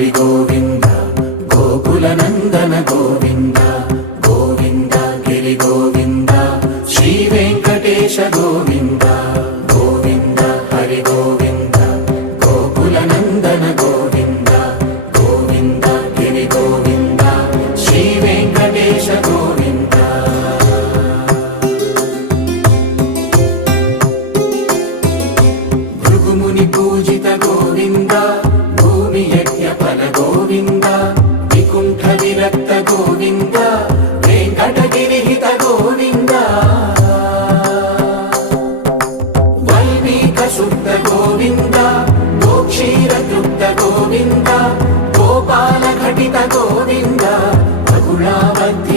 హరి గోవింద గోకుల నందన గోవింద గోవింద గిరి గోవింద శ్రీ వెంకటేశ గోవింద గోవింద హరి గోవింద గోకుల నందన గోవింద గోవింద గిరి గోవింద శ్రీ వెంకటేశ గోవింద భృగుముని పూజిత గోవింద భూమి యజ్ఞ ఫల గోవింద వికుంఠ విరక్త గోవింద వెంకటగిరిహిత గోవింద వల్మీక శుద్ధ గోవింద గోక్షీర తృప్త గోవింద గోపాల ఘటిత గోవింద బహుళావతి